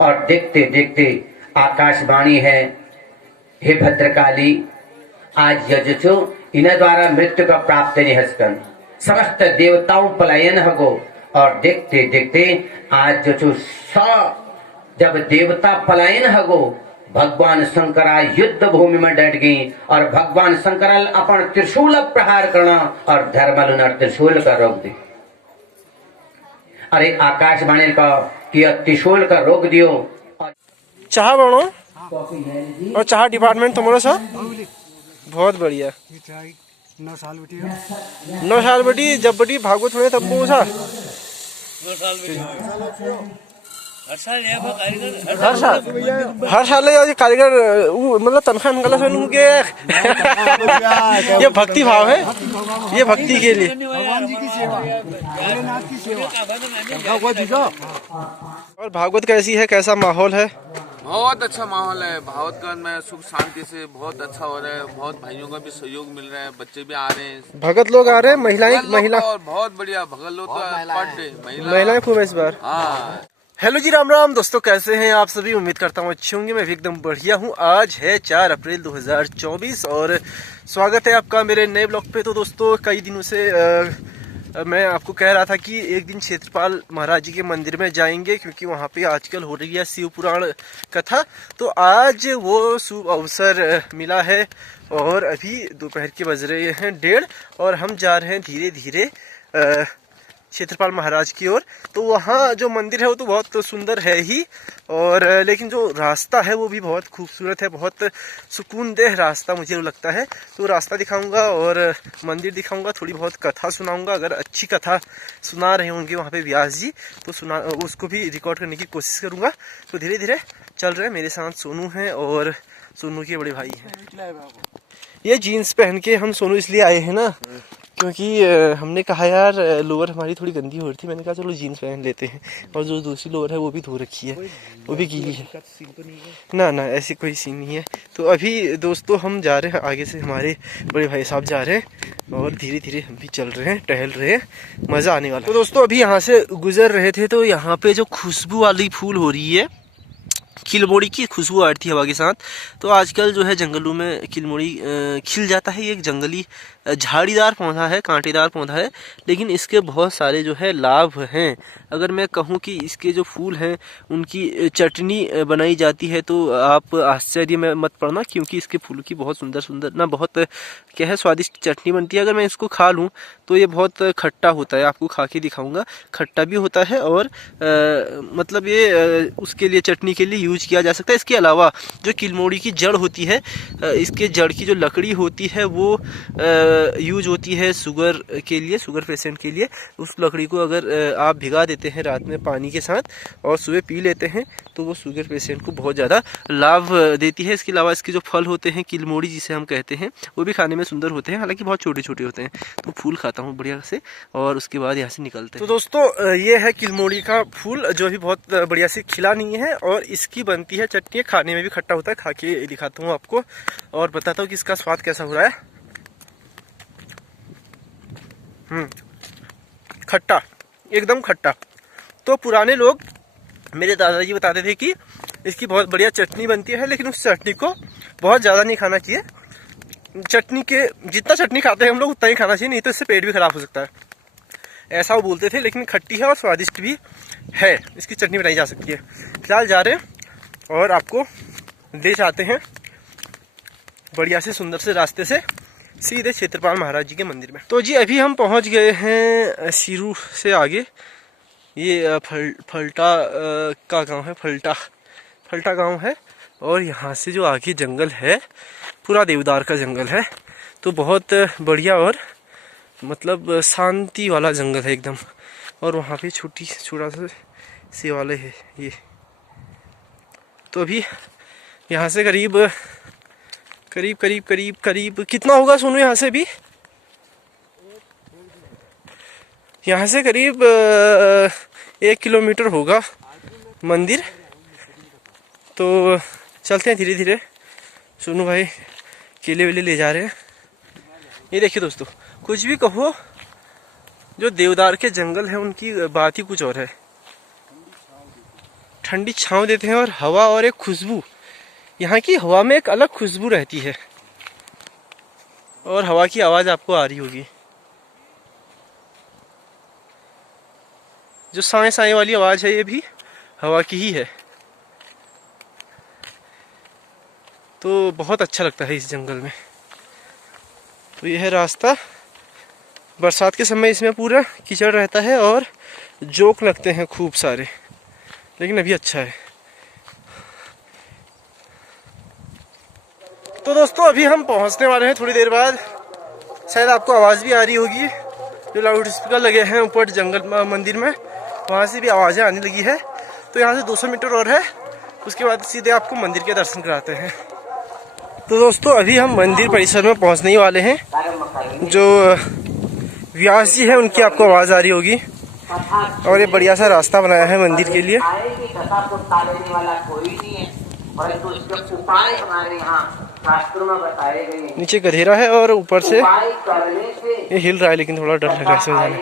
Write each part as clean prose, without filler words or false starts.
और देखते देखते आकाशवाणी है, हे भद्रकाली, आज यजचो इन द्वारा मृत्यु का प्राप्त निहस्कन समस्त देवताओं पलायन हगो। और देखते देखते आज जो जब देवता पलायन हगो, भगवान शंकरा युद्ध भूमि में डट गई और भगवान शंकर अपन त्रिशूल प्रहार करना और धर्मलुन त्रिशूल का रोक दी। अरे आकाशवाणी का कि त्रिशूल का रोक दियो। चाह बनो और चाह डिपार्टमेंट तुम्हारा सा बहुत बढ़िया। 9 साल बेटी 9 साल बेटी जब बेटी भागवत हुए तब को सा हर साल ये कारीगर मतलब तनख्वाह निकाला सुन के ये भक्ति भाव है, ये भक्ति के लिए भगवान जी की सेवा, भोलेनाथ की सेवा। और भागवत कैसी है, कैसा माहौल है? बहुत अच्छा माहौल है। भागवत में सुख शांति से बहुत अच्छा हो रहा है। बहुत भाइयों का भी सहयोग मिल रहा है, बच्चे भी आ रहे हैं, भगत लोग आ रहे हैं, महिला और बहुत बढ़िया भगत लोग तो महिलाएं खूब है इस बार। हाँ। हेलो जी, राम राम दोस्तों, कैसे हैं आप सभी? उम्मीद करता हूँ अच्छे होंगे। मैं भी एकदम बढ़िया हूँ। आज है 4 अप्रैल 2024 और स्वागत है आपका मेरे नए ब्लॉग पे। तो दोस्तों कई दिनों से मैं आपको कह रहा था कि एक दिन क्षेत्रपाल महाराज जी के मंदिर में जाएंगे, क्योंकि वहाँ पे आजकल हो रही है शिव पुराण कथा। तो आज वो शुभ अवसर मिला है और अभी दोपहर के बज रहे हैं 1:30 और हम जा रहे हैं धीरे धीरे क्षेत्रपाल महाराज की ओर। तो वहाँ जो मंदिर है वो तो बहुत सुंदर है ही, और लेकिन जो रास्ता है वो भी बहुत खूबसूरत है, बहुत सुकूनदेह रास्ता मुझे लगता है। तो रास्ता दिखाऊंगा और मंदिर दिखाऊंगा, थोड़ी बहुत कथा सुनाऊंगा। अगर अच्छी कथा सुना रहे होंगे वहाँ पे व्यास जी तो उसको भी रिकॉर्ड करने की कोशिश करूँगा। तो धीरे धीरे चल रहे हैं। मेरे साथ सोनू हैं और सोनू के बड़े भाई हैं। ये जीन्स पहन के हम सोनू इसलिए आए हैं ना क्योंकि हमने कहा यार लोअर हमारी थोड़ी गंदी हो रही थी। मैंने कहा चलो जीन्स पहन लेते हैं, और जो दूसरी लोअर है वो भी धो रखी है, वो भी गीली है। ना ना ऐसी कोई सीन नहीं है। तो अभी दोस्तों हम जा रहे हैं, आगे से हमारे बड़े भाई साहब जा रहे हैं और धीरे धीरे हम भी चल रहे हैं, टहल रहे हैं, मज़ा आने वाला। तो दोस्तों अभी यहाँ से गुजर रहे थे तो यहाँ पे जो खुशबू वाली फूल हो रही है, खिलमोड़ी की खुशबू आ रही थी हवा के साथ। तो आजकल जो है जंगलों में खिलमोड़ी खिल जाता है। ये एक जंगली झाड़ीदार पौधा है, कांटेदार पौधा है, लेकिन इसके बहुत सारे जो है लाभ हैं। अगर मैं कहूँ कि इसके जो फूल हैं उनकी चटनी बनाई जाती है तो आप आश्चर्य में मत पड़ना, क्योंकि इसके फूल की बहुत सुंदर सुंदर ना बहुत क्या है स्वादिष्ट चटनी बनती है। अगर मैं इसको खा लूँ तो ये बहुत खट्टा होता है, आपको खा के दिखाऊंगा। खट्टा भी होता है और मतलब ये उसके लिए चटनी के लिए यूज किया जा सकता है। इसके अलावा जो किलमोड़ी की जड़ होती है, इसके जड़ की जो लकड़ी होती है वो यूज होती है शुगर के लिए, शुगर पेशेंट के लिए। उस लकड़ी को अगर आप भिगा देते हैं रात में पानी के साथ और सुबह पी लेते हैं तो वो शुगर पेशेंट को बहुत ज़्यादा लाभ देती है। इसके अलावा इसके जो फल होते हैं किलमोड़ी जिसे हम कहते हैं, वो भी खाने में सुंदर होते हैं, हालांकि बहुत छोटे छोटे होते हैं। तो फूल खाता हूँ बढ़िया से और उसके बाद यहाँ से निकलते हैं। तो दोस्तों ये है किलमोड़ी का फूल जो अभी बहुत बढ़िया से खिला नहीं है और इसकी बनती है चटनी। खाने में भी खट्टा होता है, खा के दिखाता हूँ आपको और बताता हूँ कि इसका स्वाद कैसा हो रहा है। खट्टा, एकदम खट्टा। तो पुराने लोग, मेरे दादाजी बताते थे कि इसकी बहुत बढ़िया चटनी बनती है, लेकिन उस चटनी को बहुत ज़्यादा नहीं खाना चाहिए। चटनी के जितना चटनी खाते हैं हम लोग उतना ही खाना चाहिए, नहीं तो इससे पेट भी खराब हो सकता है, ऐसा वो बोलते थे। लेकिन खट्टी है और स्वादिष्ट भी है, इसकी चटनी बनाई जा सकती है। फिलहाल जा रहे हैं और आपको ले जाते हैं बढ़िया से सुंदर से रास्ते से सीधे क्षेत्रपाल महाराज जी के मंदिर में। तो जी अभी हम पहुंच गए हैं सिरू से आगे। ये फलटा का गांव है, फलटा गांव है। और यहाँ से जो आगे जंगल है पूरा देवदार का जंगल है। तो बहुत बढ़िया और मतलब शांति वाला जंगल है एकदम। और वहाँ पे छोटा सा शिवालय है ये। तो अभी यहाँ से करीब कितना होगा सोनू? यहाँ से भी यहाँ से करीब 1 किलोमीटर होगा मंदिर। तो चलते हैं धीरे धीरे। सोनू भाई केले वेले ले जा रहे हैं। ये देखिए दोस्तों, कुछ भी कहो, जो देवदार के जंगल है उनकी बात ही कुछ और है। ठंडी छांव देते हैं और हवा और एक खुशबू, यहाँ की हवा में एक अलग खुशबू रहती है और हवा की आवाज़ आपको आ रही होगी, जो साए साए वाली आवाज़ है ये भी हवा की ही है। तो बहुत अच्छा लगता है इस जंगल में। तो यह है रास्ता। बरसात के समय इसमें पूरा कीचड़ रहता है और जोक लगते हैं खूब सारे, लेकिन अभी अच्छा है। तो दोस्तों अभी हम पहुंचने वाले हैं थोड़ी देर बाद। शायद आपको आवाज़ भी आ रही होगी, जो लाउड स्पीकर लगे हैं ऊपर जंगल मंदिर में, वहाँ से भी आवाज़ें आने लगी है। तो यहाँ से 200 मीटर और है, उसके बाद सीधे आपको मंदिर के दर्शन कराते हैं। तो दोस्तों अभी हम मंदिर परिसर में पहुँचने ही वाले हैं। जो व्यास जी है उनकी आपको आवाज़ आ रही होगी, और ये बढ़िया सा रास्ता बनाया है मंदिर के लिए। नीचे गधेरा है और ऊपर से ये हिल रहा है, लेकिन थोड़ा डर लग रहा है इसमें जाने।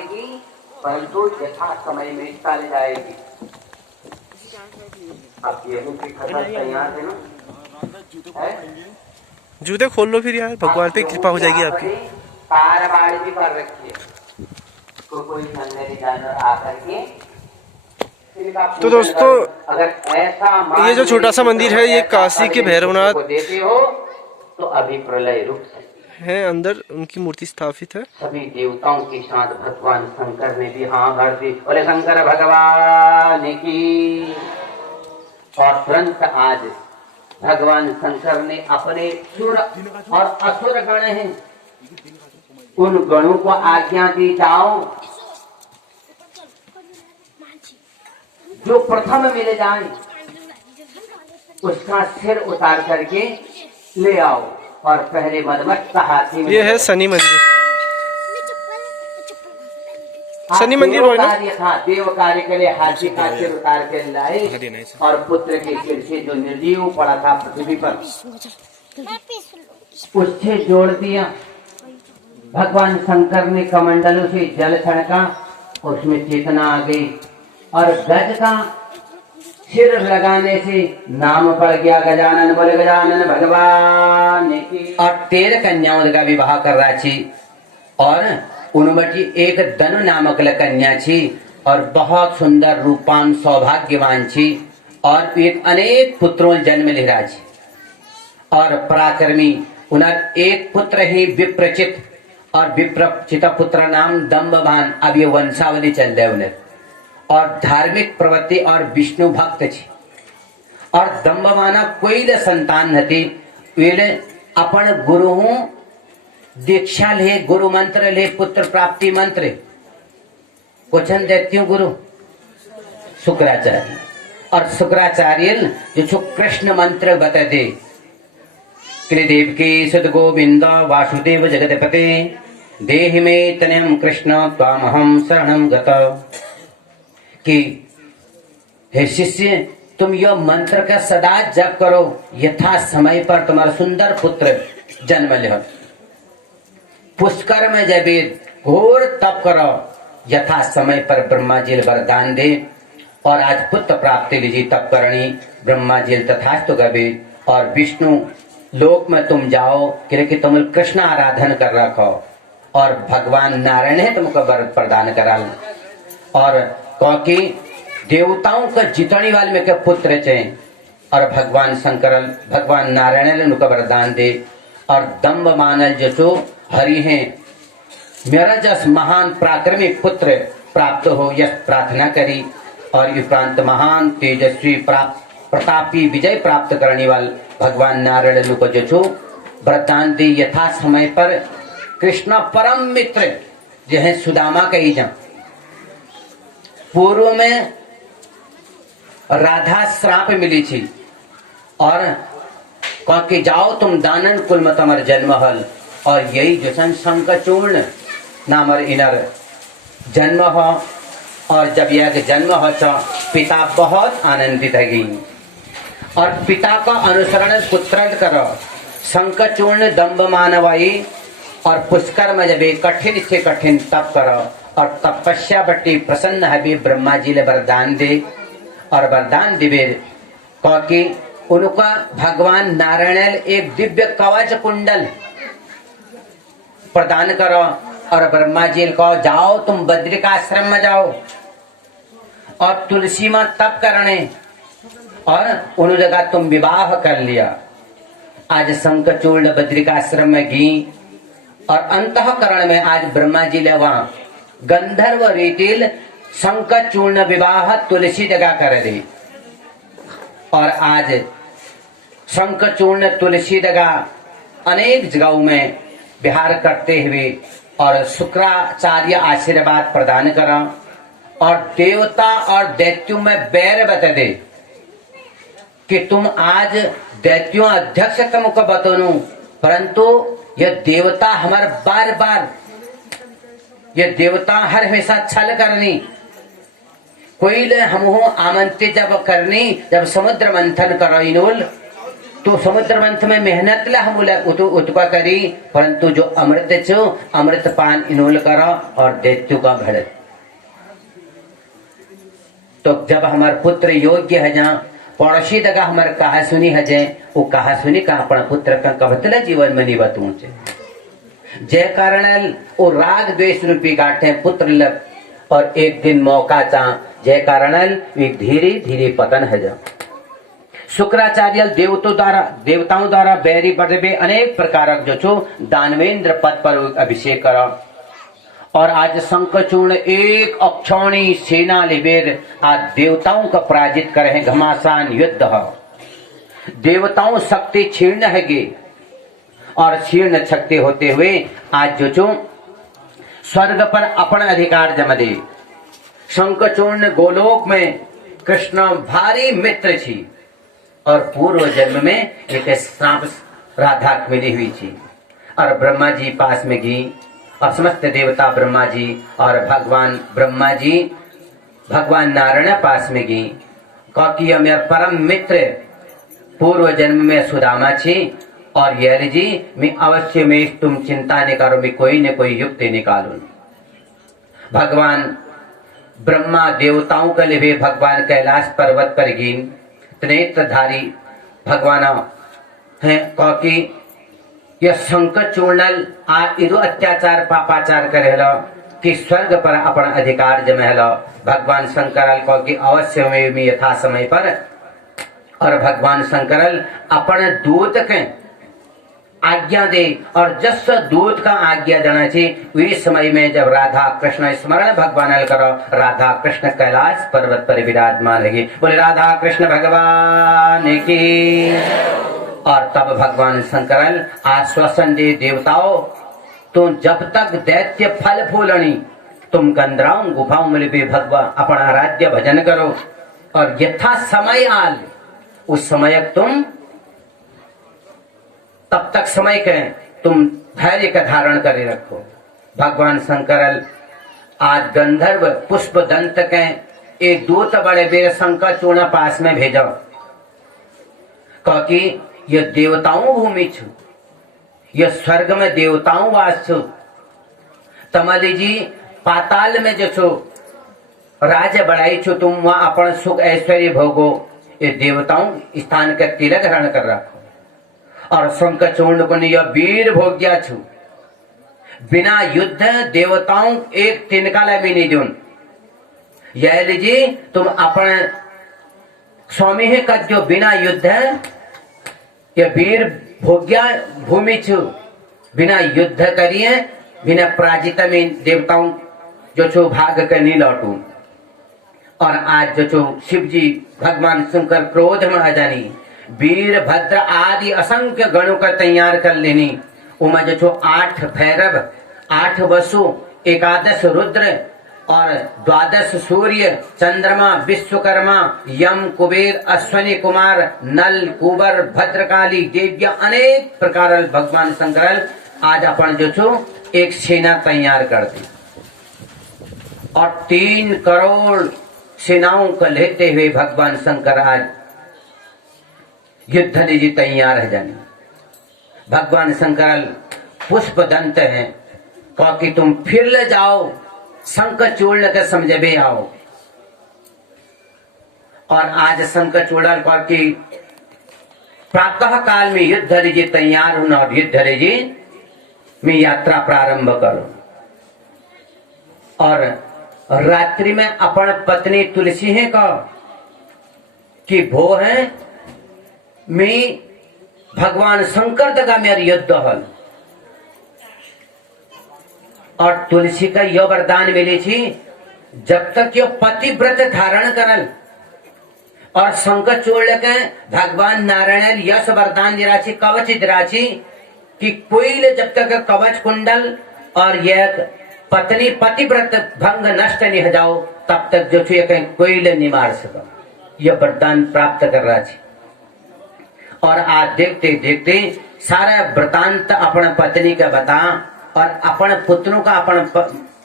परंतु यथा समय में टाली जाएगी। अब गेहूं की फसल तैयार है ना? जूते खोल लो फिर यार, भगवान पे कृपा हो जाएगी आपकी। कारवाड़ी भी कर रखी है, कोई जंगली जानवर आकर के। तो दोस्तों अगर ऐसा ये जो छोटा सा मंदिर है ये काशी के भैरवनाथ देते हो तो अभी प्रलय रुक सकती है, अंदर उनकी मूर्ति स्थापित है। सभी देवताओं के साथ भगवान शंकर ने भी हाँ भर दी, बोले शंकर भगवान की। और तुरंत आज भगवान शंकर ने अपने सुर और असुर गण हैं, उन गणों को आज्ञा दी, जाओ जो प्रथम मिल जाए उसका सिर उतार करके ले आओ, और पहले मदमस्त हाथी में। ये है शनि मंदिर। शनि मंदिर देव कार्य था, देव कार्य के लिए हाथी का सिर उतार के लाए, और पुत्र के सिर से जो निर्जीव पड़ा था पृथ्वी पर उससे जोड़ दिया। भगवान शंकर ने कमंडलों से जल छड़का, उसमें चेतना आ गई, और गज का सिर लगाने से नाम पड़ गया गजानन, बोले गजानन भगवान की। और 13 कन्याओं का विवाह कर रहा छी, और उनमें एक धनु नामक कन्या छी, और बहुत सुंदर रूपान सौभाग्यवान छी, और एक अनेक पुत्रों जन्म ले रहा छी। और पराक्रमी उनर एक पुत्र ही विप्रचित, और विप्रचित पुत्र नाम दम्बवान। अब ये वंशावली चल रहे उन्हें, और धार्मिक प्रवृत्ति और विष्णु भक्त छी। और दम्बवाना कोई संतान नती, वेले अपन गुरु दीक्षा ले, गुरु मंत्र ले, पुत्र प्राप्ति मंत्र क्वेश्चन देती हूँ गुरु शुक्राचार्य। और शुक्राचार्य जो कृष्ण मंत्र बता दे, कृदेव के सुत गोविंद वासुदेव जगतपते देहि में तनयम कृष्ण त्वामहम शरणम गता। कि हे शिष्य, तुम यह मंत्र का सदा जप करो, यथा समय पर तुम्हारा सुंदर पुत्र जन्म ले। पुष्कर में जब घोर तप करो, यथा समय पर ब्रह्मा जी वरदान दे, और आज पुत्र प्राप्ति लीजिए तप करनी। ब्रह्मा जी तथास्तु गवे, और विष्णु लोक में तुम जाओ, क्योंकि तुम कृष्ण आराधन कर रखो, और भगवान नारायण है तुमको वर प्रदान करा। और क्योंकि देवताओं का जितने वाले में के पुत्र चे, और भगवान शंकर भगवान नारायण ने उनको वरदान दे। और दम्ब मानल जो हरि हैं, मेरा जस महान पराक्रमी पुत्र प्राप्त हो, यह प्रार्थना करी। और उपरांत महान तेजस्वी प्रतापी विजय प्राप्त करने वाले भगवान नारायण को जो वरदान दे, यथा समय पर कृष्ण परम मित्र जो है सुदामा कही जा। पूर्व में राधा श्राप मिली थी, और कह के जाओ तुम दानन कुल में तमर जन्म हल, और यही जो शंखचूर्ण नामर इनर जन्म हो। और जब यह जन्म हो तो पिता बहुत आनंदित है गई, और पिता का अनुसरण पुत्र करो। शंखचूर्ण दम्ब मानवाई, और पुष्कर में जब कठिन से कठिन तप करो, और तपस्या बट्टी प्रसन्न है भी ब्रह्मा जी ने वरदान दे। और वरदान दिवे क्योंकि उनका भगवान नारायण एक दिव्य कवच कुंडल प्रदान करो और ब्रह्मा जी को जाओ तुम बद्रिकाश्रम में जाओ और तुलसी में तप करने और उन जगह तुम विवाह कर लिया। आज शंखचूर्ण बद्रिकाश्रम में गई और अंतःकरण में आज ब्रह्मा जी ने वहां गंधर्व रीतिल शंखचूर्ण विवाह तुलसी जगह कर दी और आज शंखचूर्ण तुलसी जगह अनेक जगहों में विहार करते हुए और शुक्राचार्य आशीर्वाद प्रदान करा और देवता और दैत्यों में बैर बता दे कि तुम आज दैत्यों अध्यक्ष तुमको बतनू, परंतु यह देवता हमारे बार बार ये देवता हर हमेशा छल करनी कोई हम आमंत्रित जब करनी जब समुद्र मंथन करो इनोल तो समुद्र मंथन में मेहनत ला हम उत्पा करी, परंतु जो अमृत छो अमृत पान इनोल करो और दैत्यु का भरत। तो जब हमारे पुत्र योग्य है जहाँ पड़ोसी जगह हमारे कहा सुनी है जे वो कहा सुनी का अपना पुत्र का कबतला जीवन में नहीं बतू जय कारण वो राग द्वेष रूपी गांठे पुत्र लग और एक दिन मौका चाह जय कारण धीरे धीरे पतन है जा। शुक्राचार्य देवताओं द्वारा बैरी बड़े अनेक प्रकार जो छो दानवेंद्र पद पर अभिषेक करा और आज शंखचूर्ण एक अक्षौणी सेना लिबेर आज देवताओं का पराजित करे घमासान युद्ध देवताओं शक्ति क्षीर्ण है और क्षीर्ण शक्ति होते हुए आज जो छो स्वर्ग पर अपना अधिकार जमा दे। शंखचूर्ण गोलोक में कृष्ण भारी मित्र थी और पूर्व जन्म में एक श्राप राधा मिली हुई थी और ब्रह्मा जी पास में गई और समस्त देवता ब्रह्मा जी और भगवान ब्रह्मा जी भगवान नारायण पास में गई क्योंकि यह मेरा परम मित्र पूर्व जन्म में सुदामा थी और यह जी मैं अवश्य में तुम चिंता नहीं करो मैं कोई न कोई युक्ति निकालू। भगवान ब्रह्मा देवताओं के लिए भगवान कैलाश पर्वत पर गई त्रिनेत्रधारी भगवान है क्योंकि यह शंखचूर्णल इधो अत्याचार पापाचार करेला कि स्वर्ग पर अपना अधिकार जमेला। भगवान शंकरल क्योंकि अवश्य में यथा समय पर और भगवान शंकरल अपने दूत के आज्ञा दे और जस दूत का आज्ञा देना चाहिए उस समय में जब राधा कृष्ण स्मरण भगवान करो राधा कृष्ण कैलाश पर्वत पर विराजमान रहेगी। बोले राधा कृष्ण भगवान की। और तब भगवान शंकरल आश्वासन दे देवताओं तुम जब तक दैत्य फल फूलनी तुम गंधराओं गुफाओं में भी भगवान अपना राज्य भजन करो और यथा समय आल उस समय तुम तब तक समय के तुम धैर्य का धारण करे रखो। भगवान शंकरल आज गंधर्व पुष्प दंत के एक दूत बड़े बेर शंखचूर्ण पास में भेजो क्योंकि यह देवताओं भूमि छु यह स्वर्ग में देवताओं वास छु तमली जी पाताल में जो छो राज्य बढ़ाई छु तुम वहां अपन सुख ऐश्वर्य भोगो ये देवताओं स्थान का तिलक ग्रहण कर रखो और शंखचूर्ण को यह वीर भोग्या छु बिना युद्ध देवताओं एक तिनकाला भी नहीं दून यह लीजिए तुम अपने स्वामी है का जो बिना युद्ध यह वीर भोग्या भूमि छु बिना युद्ध करिए बिना पराजित में देवताओं जो छो भाग कर नहीं लौटू। और आज जो छो शिव जी भगवान शंकर क्रोध में आ जानी वीर भद्र आदि असंख्य गणों का तैयार कर लेनी उमा जो छो 8 भैरव 8 वसु 11 रुद्र और 12 सूर्य चंद्रमा विश्वकर्मा यम कुबेर अश्वनी कुमार नल कुबर भद्रकाली देविया अनेक प्रकार भगवान शंकर आज अपन जो छो एक सेना तैयार कर दी और 3 करोड़ सेनाओं को लेते हुए भगवान शंकर आज युद्ध लीजिए तैयार है जाने। भगवान शंकर पुष्प दंत है क्योंकि तुम फिर ले जाओ शंखचूर्ण के समझे भी आओ और आज शंकर चूड़ल कर की प्रातः काल में युद्ध लीजिए तैयार होना और युद्ध लीजिए में यात्रा प्रारंभ करो। और रात्रि में अपन पत्नी तुलसी है का कि भो है मैं भगवान शंकर तक मेरे युद्ध हल। और तुलसी का यह वरदान मिले छी जब तक यो पतिव्रत धारण करल और शंकर चूड़ के भगवान नारायण यश वरदान दिरा छी कवच दिरा छी कि कोई जब तक कवच कुंडल और यह पत्नी पतिव्रत भंग नष्ट नहीं हो जाओ तब तक जो छे कोई नहीं मार सका। यह वरदान प्राप्त कर रहा छी। और आज देखते देखते सारा वृतांत अपन पत्नी का बता और अपन पुत्रों का अपन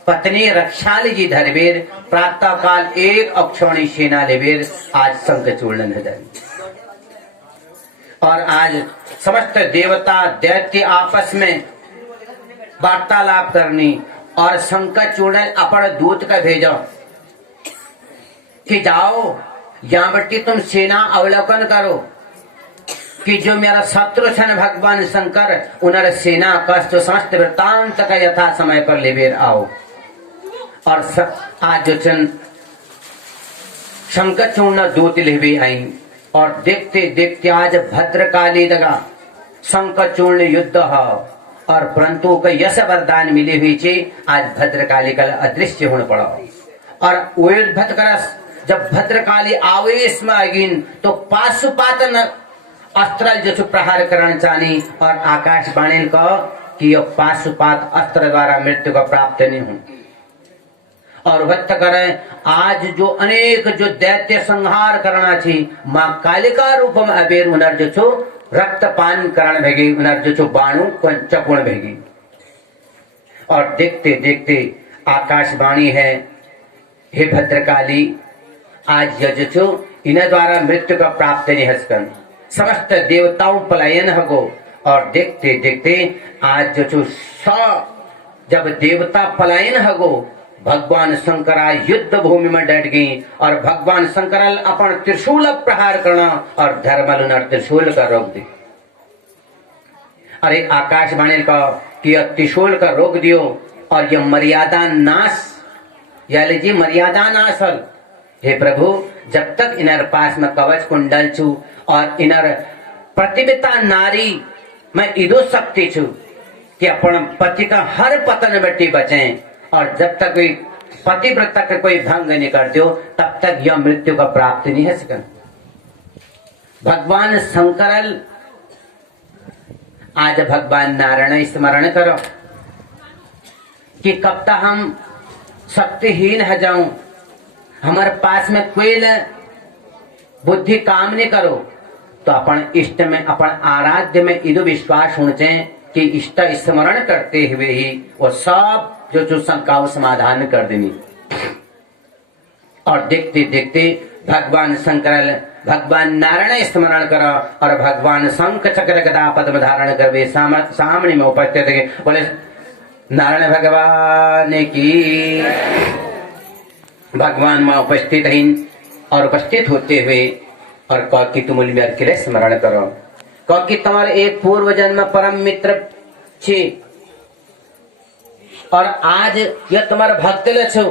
पत्नी रक्षाल जी धरवेर प्रातः काल एक अक्षौणी सेना लेवेर आज शंख चूड़न है। और आज समस्त देवता दैत्य आपस में वार्तालाप करनी और शंकर चूड़न अपन दूत का भेजो कि जाओ यहाँ बट्टी तुम सेना अवलोकन करो कि जो मेरा शत्रु छन भगवान शंकर उनर सेना कष्ट समस्त वृत्तांत का यथा समय पर लेवेर आओ। और आज जो छन शंकर चूर्ण दूत लेवे आई और देखते देखते आज भद्रकाली लगा शंकर चूर्ण युद्ध है और परंतु का यश वरदान मिले हुई छे आज भद्रकाली का अदृश्य होने पड़ा। और जब भद्रकाली आवेश में आगिन तो पाशुपातन अस्त्र जो प्रहार करना चाहनी और आकाशवाणी का कि यह पाशुपात अस्त्र द्वारा मृत्यु का प्राप्त नहीं हो। और वक्त करें आज जो अनेक जो दैत्य संहार करना छी माँ कालिका रूप में अबेर उनर जो छो रक्तपान करण भेगी उनर जो छो बाणु चकुण भेगी। और देखते देखते आकाशवाणी है हे भद्रकाली आज जो छो इन द्वारा मृत्यु का प्राप्त नहीं हस्कन समस्त देवताओं पलायन हगो। और देखते देखते आज जो छो जब देवता पलायन हगो भगवान शंकरा युद्ध भूमि में डट गई और भगवान शंकरल अपन त्रिशूल प्रहार करना और धर्मल उनर त्रिशूल का रोक दी। अरे आकाशवाणी का कि त्रिशूल का रोक दियो और यह मर्यादा नाश या लीजिए मर्यादा नाश हल। हे प्रभु जब तक इनर पास में कवच कुंडल छू और इनर प्रतिबिता नारी मैं इदो शक्ति छू कि अपन पति का हर पतन बट्टी बचें। और जब तक कोई पतिव्रता का कोई भंग नहीं कर दो तब तक यह मृत्यु का प्राप्त नहीं है सकन। भगवान शंकरल आज भगवान नारायण स्मरण करो कि कब तक हम शक्तिहीन है जाऊं हमारे पास में कोई बुद्धि काम नहीं करो तो अपन इष्ट में अपन आराध्य में इदो विश्वास होना चाहिए कि इष्ट स्मरण करते हुए ही वो सब जो शंका समाधान कर देनी। और देखते देखते भगवान शंकर भगवान नारायण स्मरण करो और भगवान शंख चक्र गदा पद्म धारण करवे सामने में उपस्थित है। बोले नारायण भगवान की भगवान में उपस्थित है और उपस्थित होते हुए और कह कि तुम मेरे के लिए स्मरण करो कह कि तुम्हारे एक पूर्व जन्म परम मित्र छे और आज यह तुम्हारा भक्त छो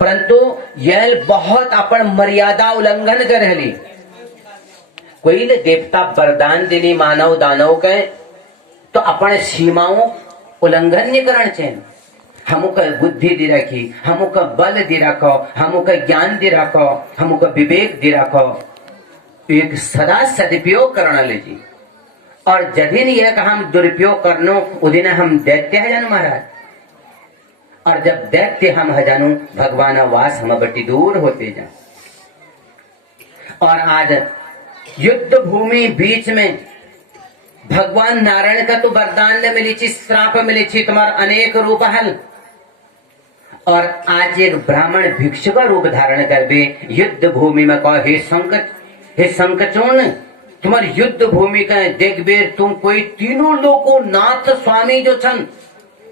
परंतु यह बहुत अपन मर्यादा उल्लंघन कर रही। कोई देवता वरदान देनी मानव दानव के तो अपन सीमाओं उल्लंघन नहीं करना चाहिए। हमको बुद्धि दे रखी हमको बल दे रखो हमको ज्ञान दे रखो हमको विवेक दे रखो एक सदा सदुपयोग करना लीजिए। और जदिन यह हम दुरुपयोग करनो उदिन हम दैत्य है जानू महाराज। और जब दैत्य हम है जानू भगवान वास हम बटी दूर होते जा। और आज युद्ध भूमि बीच में भगवान नारायण का तो वरदान मिली छी श्राप मिली छी तुम्हारा अनेक रूप हल। और आज एक ब्राह्मण भिक्षु का रूप धारण कर बे युद्ध भूमि में कहो हे संकचूर्ण तुम्हारी युद्ध भूमि का देख बेर तुम कोई तीनों लोगों नाथ स्वामी जो छन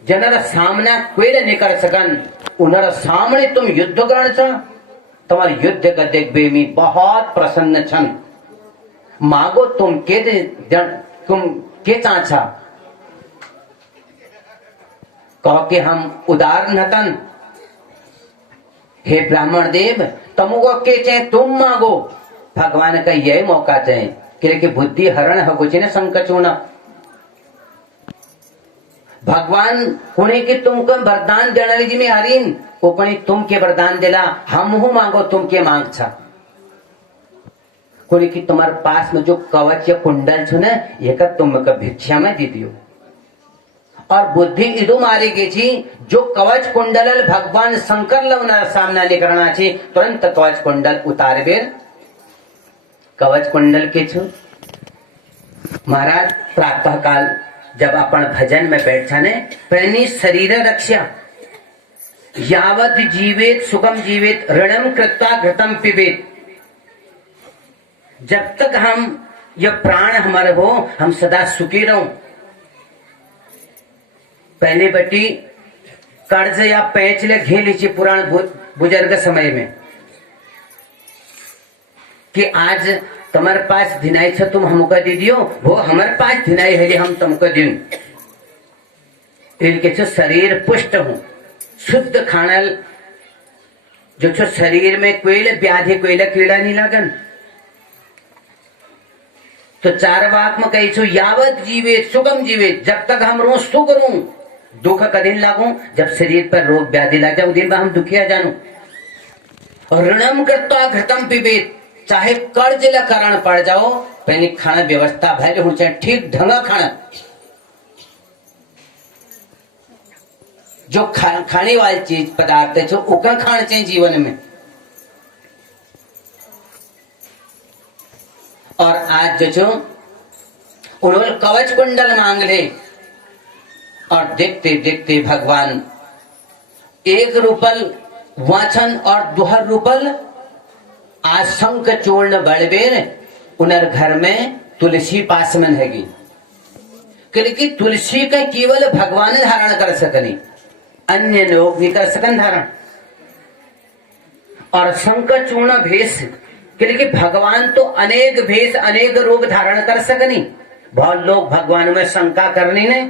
जनर सामना कोई नहीं कर सकन उनर सामने तुम युद्ध करण छ तुम्हार युद्ध का देखबे में बहुत प्रसन्न छन। मांगो तुम के चाचा कहो कि हम उदार नतन। हे ब्राह्मण देव तुमको के चाहे तुम मांगो। भगवान का यही मौका चाहे क्योंकि बुद्धि हरण हो ना संकचूर्ण। भगवान कुणी की तुमको वरदान देने लीजिए में हरीन उपनी तुम के वरदान दिला हम हूं मांगो तुम के मांग छा। कुणी की तुम्हारे पास में जो कवच या कुंडल छो ना ये का तुम का भिक्षा में दे दियो। और बुद्धि इदु मारी गई थी जो कवच कुंडल भगवान शंकर लवना सामना नहीं करना चाहिए तुरंत कवच कुंडल उतार बेर। कवच कुंडल के छो महाराज प्रातः काल जब अपन भजन में बैठा ने पैनी शरीर रक्षा यावत जीवेत सुगम जीवेत ऋणम कृत्वा घृतम पिबेत। जब तक हम ये प्राण हमारे हो हम सदा सुखी रहो। पहले बटी कर्ज या पैच ले घे लीजिए पुराण बुजुर्ग समय में कि आज तुम्हारे पास धिनाई छ तुम हमको दे दियो वो हमारे पास धिनाई है हम तुमको दिन। इनके शरीर पुष्ट हूं शुद्ध खानल जो छो शरीर में कोई व्याधि कोई कीड़ा नहीं लगन। तो चार वाक में कही छो यावत जीवे सुगम जीवे जब तक हम रोज सुख रू दुख का दिन लागू जब शरीर पर रोग व्याधि लग जाए दिन में हम दुखिया जानू। और ऋणम करता घृतम पिबेत चाहे कर्ज ला कारण पड़ जाओ पहले खाना व्यवस्था भले हो चाहे ठीक ढंगा खाना जो खाने वाली चीज पदार्थ है जो उका खाना चाहिए जीवन में। और आज जो उन्होंने कवच कुंडल मांग ले और देखते देखते भगवान एक रूपल वाचन और दुहर रूपल आज शंख चूर्ण बड़बेर उनर घर में तुलसी पासमन हैगी क्योंकि तुलसी का केवल भगवान धारण कर सकनी अन्य लोग भी कर सकन धारण। और शंख चूर्ण भेष क्योंकि भगवान तो अनेक भेष अनेक रूप धारण कर सकनी। बहुत लोग भगवान में शंका करनी ने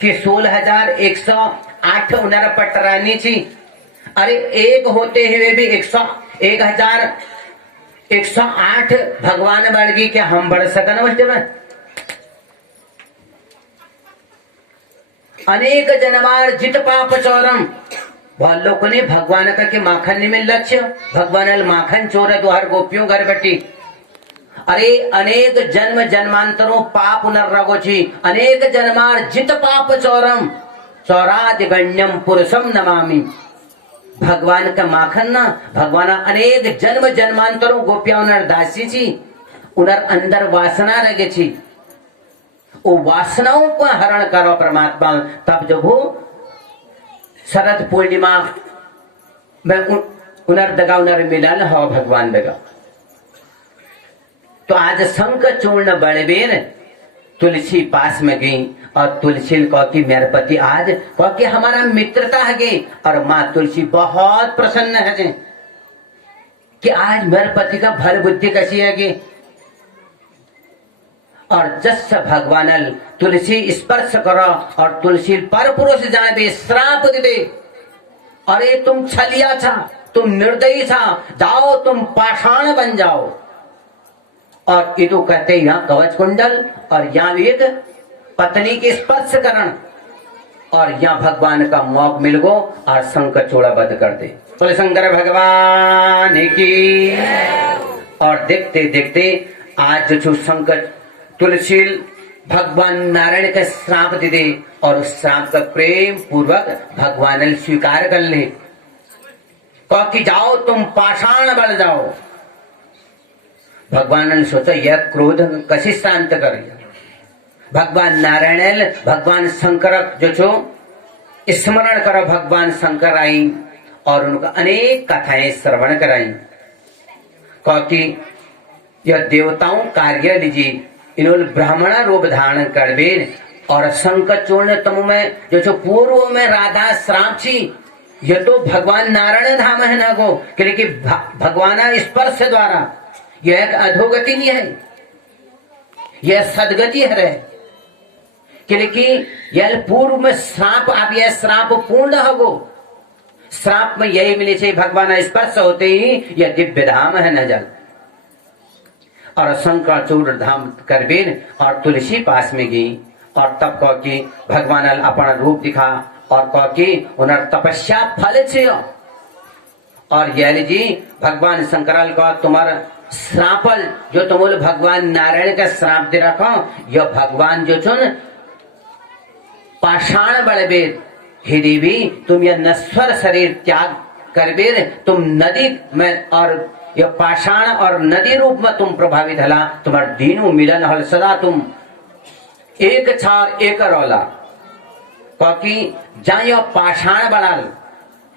कि 16,108 उनर पटरानी थी। अरे एक होते हुए भी 1,108 भगवान बढ़ गई क्या हम बढ़ सकन बच्चे में। अनेक जनमार जित पाप चौरम बहुत लोगों ने भगवान का के माखन में लक्ष्य भगवान माखन चोर द्वार गोपियों घर बैठी। अरे अनेक जन्म जन्मांतरों पाप नरगो छी अनेक जन्मार जित पाप चौरम चौराद गण्यम पुरुषम नमामि। भगवान का माखन ना भगवान अनेक जन्म जन्मांतरों गोपियां उनर दासी छी उनर अंदर वासना रगे छी वो वासनाओं को हरण करो परमात्मा। तब जब वो शरद पूर्णिमा में उनर दगा उनर मिलन हो भगवान दगा। तो आज शंख चूर्ण बड़बेर तुलसी पास में गई और तुलसी कह की मेरे पति आज कह के हमारा मित्रता है गई। और माँ तुलसी बहुत प्रसन्न है जे कि आज मेरे पति का भल बुद्धि कैसी है गई। और जस भगवान तुलसी स्पर्श करो और तुलसी पर पुरुष जाए श्राप दे। अरे तुम छलिया था तुम निर्दयी था जाओ तुम पाषाण बन जाओ। और इदु कहते यहाँ कवच कुंडल और यहाँ एक पत्नी के स्पर्श करण और यहाँ भगवान का मौक मिल गो और शंख चूड़ा बंद कर दे। तो शंकर भगवान की। और देखते देखते आज जो शंख तुलसी भगवान नारायण का श्राप दे दे और उस श्राप का प्रेम पूर्वक भगवान स्वीकार कर ले। कह कि जाओ तुम पाषाण बन जाओ। भगवान ने सोचा यह क्रोध कसी शांत कर। भगवान नारायण भगवान शंकर जो छो स्मरण करो भगवान शंकर आई और उनका अनेक कथाएं श्रवण कराई। कह कि यह देवताओं कार्य लीजिए इन्होंने ब्राह्मण रूप धारण कर और शंख चूर्ण तमु में जो छो पूर्व में राधा श्राप छी यह तो भगवान नारायण धाम है ना गो, क्योंकि भगवान स्पर्श द्वारा यह एक अधोगति नहीं है, यह सदगति है। क्योंकि यह पूर्व में श्राप, आप यह श्राप पूर्ण हो, श्राप में यही मिले छे भगवान स्पर्श होते ही यह दिव्य धाम है न जल। और शंकरचूड़ धाम करबीर और तुलसी पास में गई और तब कह की भगवान अपना रूप दिखा और कह की उन्हें तपस्या फल छे। और यह जी भगवान शंकराल का तुम्हारा श्रापल जो तुम भगवान नारायण का श्राप दे रखो, यह भगवान जो छो न पाषाण बलबेद, हे देवी तुम यह नश्वर शरीर त्याग करबेर, तुम नदी में और यह पाषाण और नदी रूप में तुम प्रभावित हला, तुम्हार दीनू मिलन हल सदा तुम एक छार एक रौला। क्योंकि जहाँ यह पाषाण बनाल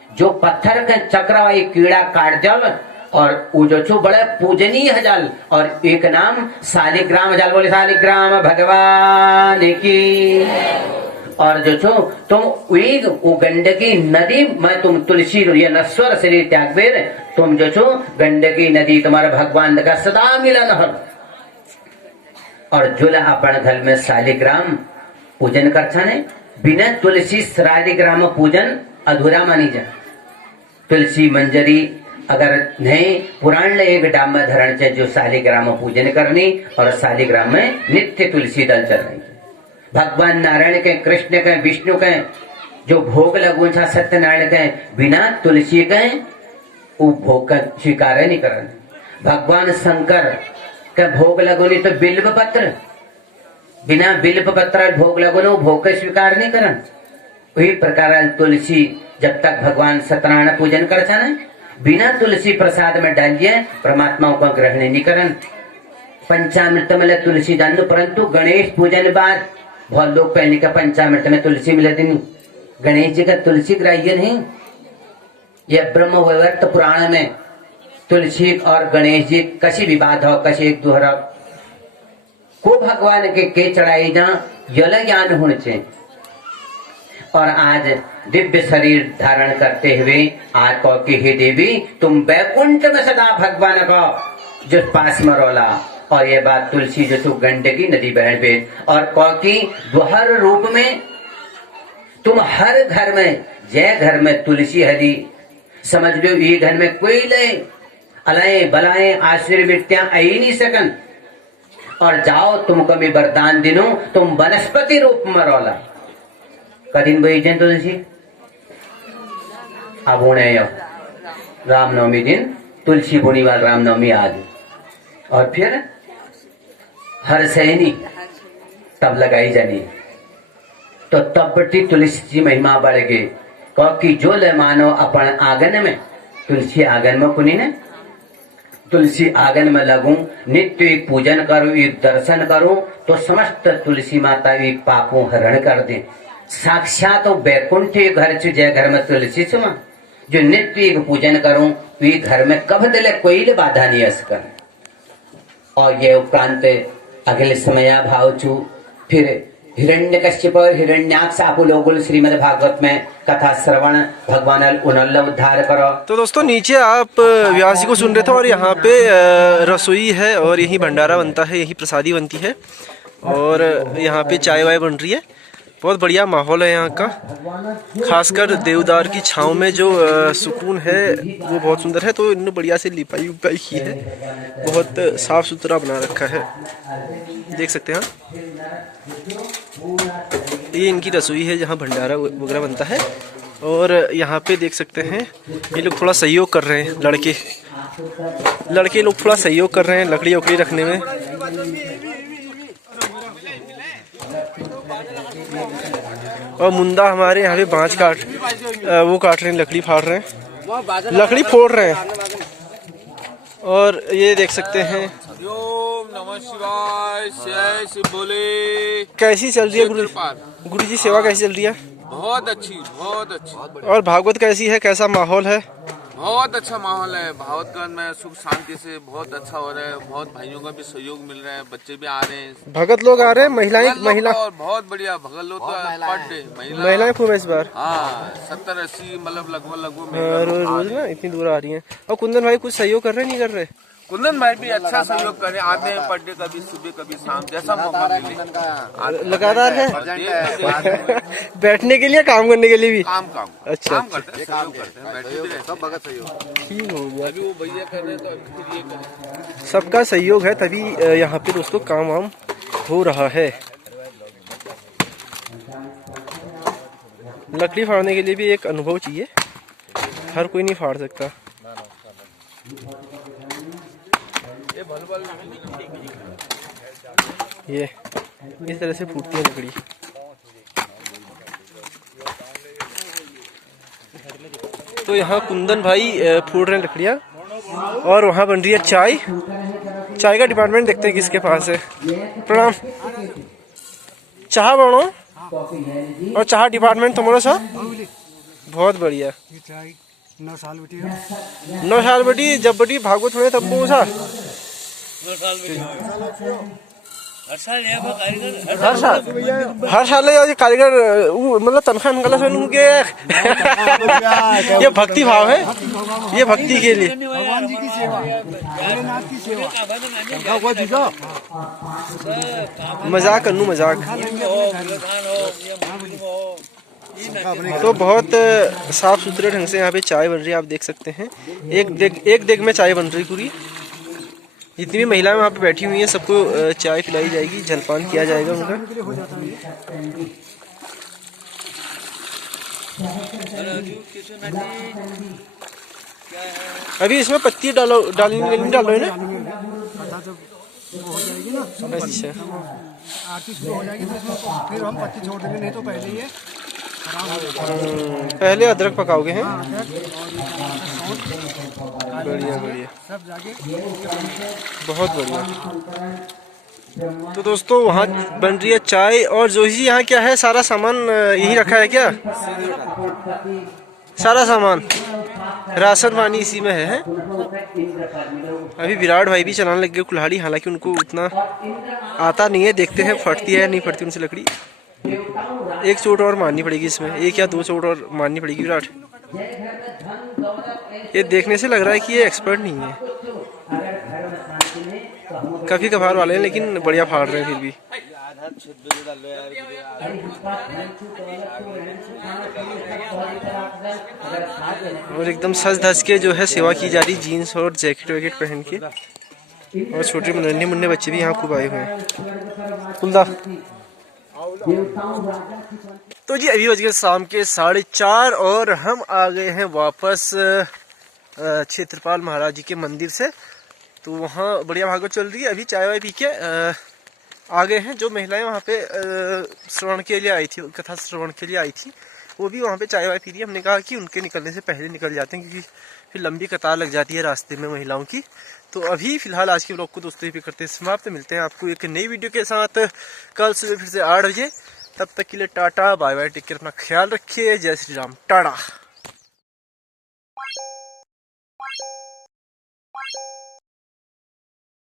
जो पत्थर के चक्रवाई कीड़ा काट जल और वो जो छो बड़े पूजनीय हजल और एक नाम शालिग्राम हजल, बोले शालिग्राम भगवान की। और जो छो तुम वो गंडकी नदी में तुम तुलसी ये नश्वर शरीर त्याग बेर, तुम जो छो गंडकी नदी तुम्हारे भगवान का सदा मिलन हल। और जुला अपन घर में शालिग्राम पूजन कर छने, बिना तुलसी शालिग्राम पूजन अधूरा मानी जा। तुलसी मंजरी अगर नहीं पुराण ले एक डाम में धरण से जो शालिग्राम पूजन करनी और शालिग्राम में नित्य तुलसी दल चलनी। भगवान नारायण के, कृष्ण के, विष्णु के जो भोग लगू था सत्यनारायण के बिना तुलसी के वो भोग का स्वीकार नहीं करन। भगवान शंकर के भोग लगोनी तो बिल्व पत्र, बिना बिल्व पत्र भोग लगोनो भोग का स्वीकार नहीं करन। वही प्रकार तुलसी जब तक भगवान सत्यनारायण पूजन कर छन बिना तुलसी प्रसाद में डालिए परमात्माओं का ग्रहण नहीं करन। पंचामृत में तुलसी जान, परंतु गणेश पूजन बाद बहुत लोग पहले का पंचामृत में तुलसी मिलती नहीं, गणेश जी का तुलसी ग्राह्य नहीं। यह ब्रह्म वैवर्त पुराण में तुलसी और गणेश जी कशी विवाद हो, कशी एक दोहरा को भगवान के चढ़ाई जा यल ज्ञान होने चाहिए। और आज दिव्य शरीर धारण करते हुए आज कहो कि हे देवी तुम बैकुंठ में सदा भगवान का जो पास में रोला। और ये बात तुलसी जो तू गंडकी नदी बहन पे और कहो कि द्वार रूप में तुम हर घर में, जय घर में तुलसी हरी, समझ लो ये घर में कोई ले अलाए बलाए आश्चर्य वित्या आई नहीं सकन। और जाओ तुमको मैं वरदान दिनू, तुम वनस्पति रूप में रोला। कदिन भाई जन तुलसी अब होने रामनवमी दिन तुलसी बुनी वाल रामनवमी आज, और फिर हर सैनी तब लगाई जानी। तो तब बटी तुलसी महिमा बढ़ गई। क्योंकि जो ले मानो अपन आंगन में, तुलसी आंगन में कुनी ने तुलसी आंगन में लगूं, नित्य एक पूजन करूं, एक दर्शन करूं तो समस्त तुलसी माता एक पापों हरण कर दे। साक्षात बैकुंठ घर च जय घर में तुलसी छ जो नित्य एक पूजन करूं वे घर में कब दिले कोई बाधा नहीं कर। और ये उपरांत अगले समय भाव चू फिर हिरण्यकश्यप और हिरण्याक्ष आपू लोगुल श्रीमद् भागवत में कथा श्रवण भगवान उन्नल उद्धार करो। तो दोस्तों नीचे आप व्यास जी को सुन रहे थे और यहाँ पे रसोई है और यही भंडारा बनता है, यही प्रसादी बनती है और यहाँ पे चाय वाय बन रही है। बहुत बढ़िया माहौल है यहाँ का, खासकर देवदार की छांव में जो सुकून है वो बहुत सुंदर है। तो इन्होंने बढ़िया से लिपाई उपाई की है, बहुत साफ सुथरा बना रखा है, देख सकते हैं। ये इनकी रसोई है जहाँ भंडारा वगैरह बनता है। और यहाँ पे देख सकते हैं ये लोग थोड़ा सहयोग कर रहे हैं, लड़के लोग थोड़ा सहयोग कर रहे हैं लकड़ी वकड़ी रखने में। और मुंडा हमारे यहाँ पे बाँच काट रहे हैं, लकड़ी फाड़ रहे हैं, लकड़ी फोड़ रहे हैं। और ये देख सकते हैं ओम नमः शिवाय, जय शिव बोले। कैसी चल रही है गुरु जी सेवा कैसी चल रही है? बहुत अच्छी, बहुत अच्छी। और भागवत कैसी है, कैसा माहौल है? बहुत अच्छा माहौल है। भागवतगंज में सुख शांति से बहुत अच्छा हो रहा है। बहुत भाइयों का भी सहयोग मिल रहा है, बच्चे भी आ रहे हैं, भगत लोग आ रहे हैं, महिला और बहुत बढ़िया भगत लोग तो पर डे महिलाएं खूब है इस बार। हाँ 70-80 मतलब लगभग रोज रोज ना इतनी दूर आ रही हैं। और कुंदन भाई कुछ सहयोग कर रहे नहीं कर रहे? कुंदन भाई भी अच्छा सहयोग करे, आते हैं पर डे, कभी सुबह कभी शाम, जैसा मौका मिले लगातार है बैठने के लिए, काम करने के लिए भी। काम अच्छा करते हैं, सहयोग करते हैं, बैठे भी रहते हैं। ठीक हो गया। अभी वो भैया कर रहे हैं तो फिर ये करें। सबका सहयोग है तभी यहाँ पे दोस्तों काम वाम हो रहा है। लकड़ी फाड़ने के लिए भी एक अनुभव चाहिए, हर कोई नहीं फाड़ सकता। ये इस तरह से फूटती है लकड़ी। तो यहाँ कुंदन भाई फोड़ रहे हैं लकड़ियाँ और वहाँ बन रही है चाय। चाय का डिपार्टमेंट देखते हैं किसके पास है। प्रणाम। चाह बनो और चाह डिपार्टमेंट तुम्हारा सा बहुत बढ़िया। 9 साल बेटी 9 साल बेटी जब बेटी भागवत हुए तब वो सा हर साल ये कारीगर मतलब तनख्वाह निकाला सुन के ये भक्ति भाव है, ये भक्ति के लिए भगवान जी की सेवा, भोलेनाथ की सेवा। मजाक करूँ मजाक। तो बहुत साफ सुथरे ढंग से यहाँ पे चाय बन रही है, आप देख सकते हैं। एक देग में चाय बन रही पूरी। जितनी भी महिलाएं वहाँ पे बैठी हुई हैं सबको चाय पिलाई जाएगी, जलपान किया जाएगा उनका। अभी इसमें पत्ती डालनी डाल रहे हैं ना। अच्छा आरती शुरू हो जाएगी तो इसमें फिर हम पत्ती छोड़ देंगे, नहीं तो पहले ये खराब हो जाएगा। पहले अदरक पकाओगे हैं? बढ़िया बढ़िया सब जाके बहुत बढ़िया। तो दोस्तों वहाँ बन रही है चाय और जोशी यहाँ क्या है, सारा सामान यही रखा है क्या? सारा सामान राशन पानी इसी में है। अभी विराट भाई भी चलाने लग गए कुल्हाड़ी, हालांकि उनको उतना आता नहीं है। देखते हैं फटती है नहीं फटती उनसे लकड़ी। एक चोट और मारनी पड़ेगी इसमें, एक या 2 चोट और मारनी पड़ेगी विराट। ये देखने से लग रहा है कि ये एक्सपर्ट नहीं है, काफी कभार वाले हैं लेकिन बढ़िया फाड़ रहे हैं फिर भी। और एकदम सज धज के जो है सेवा की जा रही, जीन्स और जैकेट वैकेट पहन के। और छोटे नन्हे मुन्ने बच्चे भी यहाँ खूब आए हुए हैं। कुलदा तो जी अभी बज गए शाम के 4:30 और हम आ गए हैं वापस क्षेत्रपाल महाराज जी के मंदिर से। तो वहाँ बढ़िया भागवत चल रही है। अभी चाय वाय पी के आ गए हैं। जो महिलाएं वहाँ पे श्रवण के लिए आई थी, कथा श्रवण के लिए आई थी, वो भी वहाँ पे चाय वाय पी रही है। हमने कहा कि उनके निकलने से पहले निकल जाते हैं क्योंकि फिर लंबी कतार लग जाती है रास्ते में महिलाओं की। तो अभी फिलहाल आज के ब्लॉग को दोस्तों ही करते हैं समाप्त। मिलते हैं आपको एक नई वीडियो के साथ कल सुबह फिर से 8 बजे। तब तक के लिए tata bye bye, take care, अपना ख्याल रखिए। जय श्री राम, टाटा।